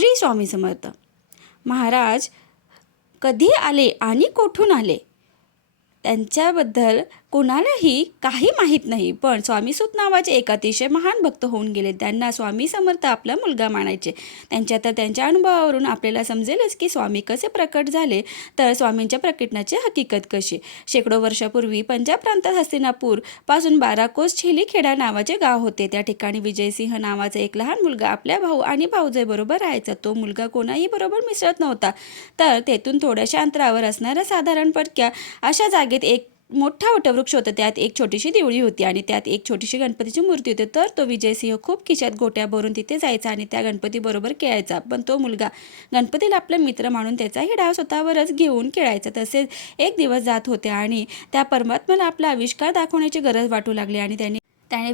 श्री स्वामी समर्थ महाराज कधी आले आणि कोठून आले त्यांच्याबद्दल कोणालाही काही माहीत नाही, पण स्वामीसूत नावाचे एक अतिशय महान भक्त होऊन गेले. त्यांना स्वामी समर्थ आपला मुलगा मानायचे. त्यांच्या अनुभवावरून आपल्याला समजेलच की स्वामी कसे प्रकट झाले, तर स्वामींच्या प्रकटनाची हकीकत कशी. शेकडो वर्षापूर्वी पंजाब प्रांतात हस्तिनापूर पासून 12 कोस छेलीखेडा नावाचे गाव होते. त्या ठिकाणी विजयसिंह नावाचा एक लहान मुलगा आपल्या भाऊ आणि भाऊजाईबरोबर राहायचा. तो मुलगा कोणाही बरोबर मिसळत नव्हता, तर तेथून थोड्याशा अंतरावर असणाऱ्या साधारण पटक्या अशा जागेत एक मोठा वटवृक्ष होता. त्यात एक छोटीशी देवळी होती आणि त्यात एक छोटीशी गणपतीची मूर्ती होती. तर तो विजयसिंह खूप खिशात गोट्या भरून तिथे जायचा आणि त्या गणपती बरोबर खेळायचा. पण तो मुलगा गणपतीला आपला मित्र मानून त्याचाही डाव स्वतःवरच घेऊन खेळायचा. तसेच एक दिवस जात होते आणि त्या परमात्म्याला आपला आविष्कार दाखवण्याची गरज वाटू लागली आणि त्याने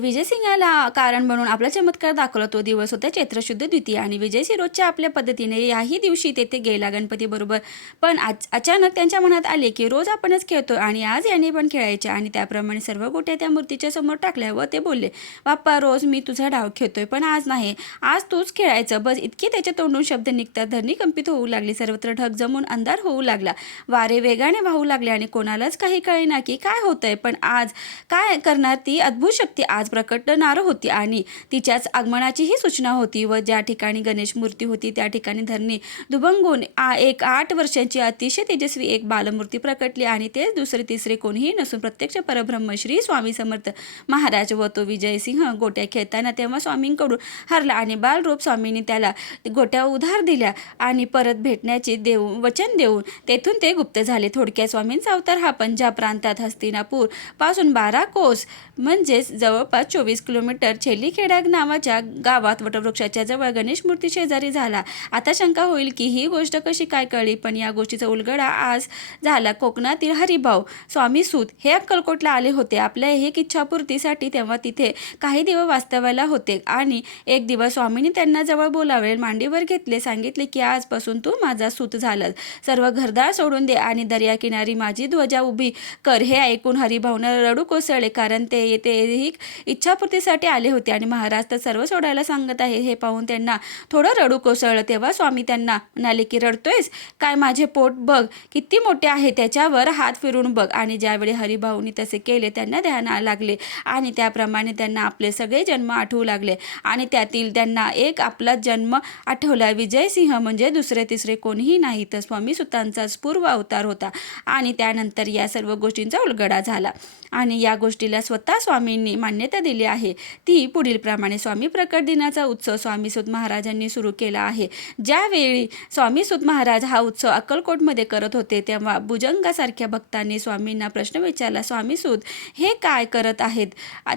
विजयसिंहाला कारण बनून आपला चमत्कार दाखवला. तो दिवस होता चैत्र शुद्ध द्वितीया आणि विजयसिंह रोजच्या आपल्या पद्धतीने याही दिवशी तेथे गेला गणपती बरोबर. पण अचानक त्यांच्या मनात आले की रोज आपणच खेळतो आणि आज याने पण खेळायचे. आणि त्याप्रमाणे सर्व गोट्या त्या मूर्तीच्या समोर टाकल्या व ते बोलले, बाप्पा रोज मी तुझा डाव खेळतोय, पण आज नाही, आज तूच खेळायचं बस. इतके त्याच्या तोंडून शब्द निघतात. धरणी कंपित होऊ लागली. सर्वत्र ढग जमून अंधार होऊ लागला. वारे वेगाने वाहू लागले आणि कोणालाच काही कळेना की काय होतंय. पण आज काय करणार ती अद्भुत शक्ती आज प्रकटणार होती आणि तिच्याच आगमनाची ही सूचना होती. व ज्या ठिकाणी गणेश मूर्ती होती त्या ठिकाणी धरणी दुभंगून एक 8 वर्षांची अतिशय तेजस्वी एक बालमूर्ती प्रकटली आणि ते दुसरे तिसरे कोणीही नसून प्रत्यक्ष परब्रह्म श्री स्वामी समर्थ महाराज. व तो विजयसिंह गोट्या खेळताना तेव्हा स्वामींकडून हरला आणि बालरूप स्वामींनी त्याला गोट्या उधार दिल्या आणि परत भेटण्याचे वचन देऊन तेथून ते गुप्त झाले. थोडक्यात स्वामींचा अवतार हा पंजाब प्रांतात हस्तिनापूर पासून 12 कोस म्हणजेच जवळपास 24 किलोमीटर छेलीखेडा नावाच्या गावात वटवृक्षाच्या जवळ गणेश मूर्ती शेजारी झाला. आता शंका होईल की ही गोष्ट कशी काय कळली, पण या गोष्टीचा उलगडा आज झाला. कोकणातील हरिभाऊ स्वामीसूत हे अक्कलकोटला आले होते आपल्या एक इच्छापूर्तीसाठी. तेव्हा तिथे काही दिवस वास्तव्याला होते आणि एक दिवस स्वामींनी त्यांना जवळ बोलावले, मांडीवर घेतले, सांगितले की आजपासून तू माझा सूत झालास. सर्व घरदार सोडून दे आणि दर्याकिनारी माझी ध्वजा उभी कर. हे ऐकून हरिभाऊनं रडू कोसळले, कारण ते येथे इच्छापूर्तीसाठी आले होते आणि महाराज तर सर्व सोडायला सांगत आहे. हे पाहून त्यांना थोडं रडू कोसळलं. तेव्हा स्वामी त्यांना म्हणाले की रडतोयस काय, माझे पोट बघ किती मोठे आहे, त्याच्यावर हात फिरून बघ. आणि ज्यावेळी हरिभाऊनी तसे केले त्यांना ध्यान लागले आणि त्याप्रमाणे त्यांना आपले सगळे जन्म आठवू लागले आणि त्यातील त्यांना एक आपला जन्म आठवला. विजयसिंह म्हणजे दुसरे तिसरे कोणीही नाही तर स्वामी सुतांचा पूर्व अवतार होता. आणि त्यानंतर या सर्व गोष्टींचा उलगडा झाला आणि या गोष्टीला स्वतः स्वामींनी मान्यता दिली आहे. ती पुढील प्रमाणे स्वामी प्रकट दिनाचा उत्सव स्वामीसूत महाराजांनी सुरू केला आहे. ज्यावेळी स्वामीसूत महाराज हा उत्सव अक्कलकोटमध्ये करत होते तेव्हा भुजंगासारख्या भक्तांनी स्वामींना प्रश्न विचारला, स्वामीसूत हे काय करत आहेत.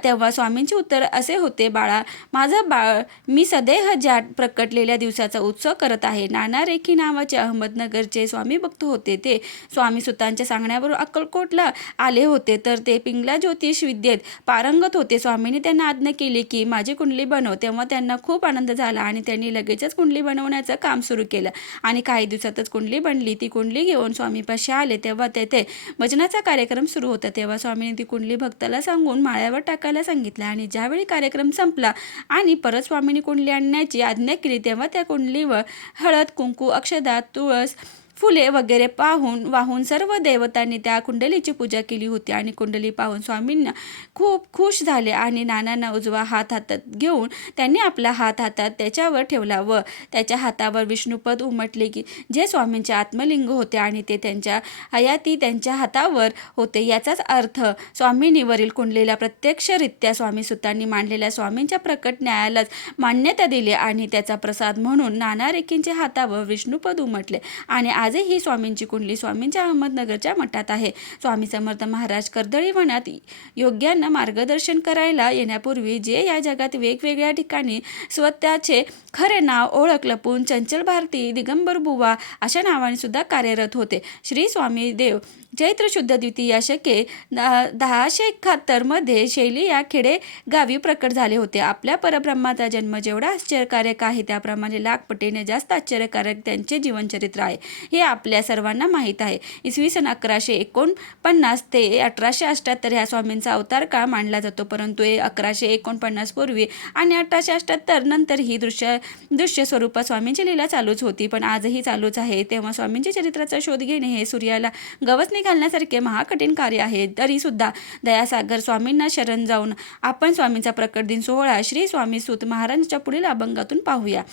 तेव्हा स्वामींचे उत्तर असे होते, बाळा माझं बाळ, मी सदैह ज्या प्रकटलेल्या दिवसाचा उत्सव करत आहे. नाना रेखी नावाचे अहमदनगरचे स्वामी भक्त होते. ते स्वामीसूतांच्या सांगण्यावरून अक्कलकोटला आले होते. तर ते पिंगला ज्योतिष विद्येत पारंगत होते. स्वामींनी त्यांना आज्ञा केली की माझी कुंडली बनव. तेव्हा त्यांना खूप आनंद झाला आणि त्यांनी लगेचच कुंडली बनवण्याचं काम सुरू केलं आणि काही दिवसातच कुंडली बनली. ती कुंडली घेऊन स्वामीपाशी आले तेव्हा तेथे भजनाचा कार्यक्रम सुरू होता. तेव्हा स्वामींनी ती कुंडली भक्ताला सांगून माळ्यावर टाकायला सांगितलं आणि ज्यावेळी कार्यक्रम संपला आणि परत स्वामींनी कुंडली आणण्याची आज्ञा केली तेव्हा त्या कुंडलीवर हळद, कुंकू, अक्षदा, तुळस, फुले वगैरे वाहून सर्व देवतांनी त्या कुंडलीची पूजा केली होती. आणि कुंडली पाहून स्वामींना खूप खुश झाले आणि नानांना उजवा हात हातात घेऊन त्यांनी आपला हात हातात त्याच्यावर ठेवला व त्याच्या हातावर विष्णुपद उमटले की जे स्वामींचे आत्मलिंग होते आणि ते त्यांच्या हयाती त्यांच्या हातावर होते. याचाच अर्थ स्वामींनी वरील कुंडलीला प्रत्यक्षरित्या स्वामीसुतांनी मांडलेल्या स्वामींच्या प्रकट न्यायालाच मान्यता दिली आणि त्याचा प्रसाद म्हणून नाना रेखींच्या हातावर विष्णुपद उमटले. आणि आजही स्वामींची कुंडली स्वामींच्या अहमदनगरच्या मठात आहे. स्वामी समर्थ महाराज कर्दळी वनात योग्यांना मार्गदर्शन करायला येण्यापूर्वी जे या जगात वेगवेगळ्या ठिकाणी स्वतःचे खरे नाव ओळख लपून चंचल भारती, दिगंबर बुवा अशा नावाने सुद्धा कार्यरत होते. श्री स्वामी देव चैत्र शुद्ध द्वितीया शके 1071 मध्ये शैली या खेडेगावी प्रकट झाले होते. आपल्या परब्रह्माचा जन्म जेवढा आश्चर्यकारक आहे त्याप्रमाणे लाख पटीने जास्त आश्चर्यकारक त्यांचे जीवनचरित्र आहे. हे हे आपल्या सर्वांना माहीत आहे. इसवी सन 1149 ते 1878 ह्या स्वामींचा अवतार काळ मानला जातो, परंतु 1149 पूर्वी आणि 1878 नंतर ही दृश्य स्वरूपात स्वामींची लीला चालूच होती, पण आजही चालूच आहे. तेव्हा स्वामींच्या चरित्राचा शोध घेणे हे सूर्याला गवसणी घालण्यासारखे महाकठीण कार्य आहे. तरीसुद्धा दयासागर स्वामींना शरण जाऊन आपण स्वामींचा प्रकट दिन सोहळा श्री स्वामी सूत महाराजांच्या पुढील अभंगातून पाहूया.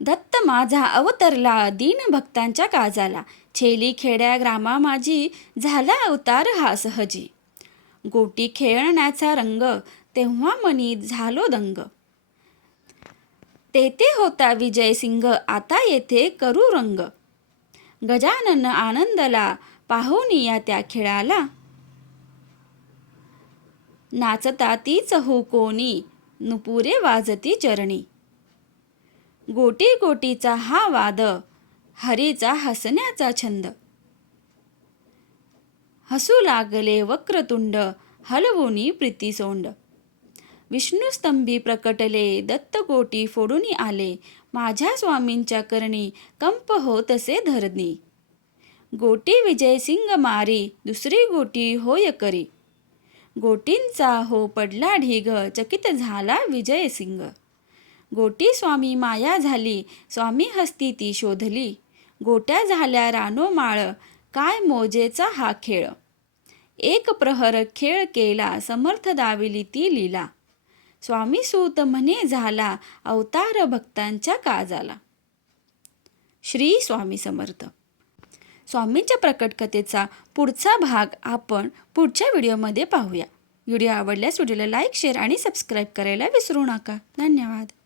दत्त माझा अवतरला दीन भक्तांच्या काजाला, छेली खेड्या ग्रामा माझी झाला अवतार हा सहजी. गोटी खेळण्याचा रंग तेव्हा मनी झालो दंग, तेथे होता विजयसिंग आता येथे करू रंग. गजानन आनंदला पाहुनिया त्या खेळाला, नाचता ती चहू कोणी नुपुरे वाजती चरणी. गोटी गोटीचा हा वाद हरीचा हसण्याचा छंद, हसू लागले वक्रतुंड हलवुनी प्रीतिसोंड. विष्णुस्तंभी प्रकटले दत्त गोटी फोडून आले, माझ्या स्वामींच्या करणी कंप होतसे धरणी. गोटी विजयसिंग मारी दुसरी गोटी होय करी, गोटींचा हो पडला ढीग चकित झाला विजयसिंग. गोटी स्वामी माया झाली स्वामी हस्ती ती शोधली, गोट्या झाल्या रानोमाळ काय मोजेचा हा खेळ. एक प्रहर खेळ केला समर्थ दाविली ती लीला, स्वामी सूत म्हणे झाला अवतार भक्तांच्या काजाला. श्री स्वामी समर्थ. स्वामींच्या प्रकट कथेचा पुढचा भाग आपण पुढच्या व्हिडिओमध्ये पाहूया. व्हिडिओ आवडल्यास व्हिडिओला लाईक, शेअर आणि सबस्क्राईब करायला विसरू नका. धन्यवाद.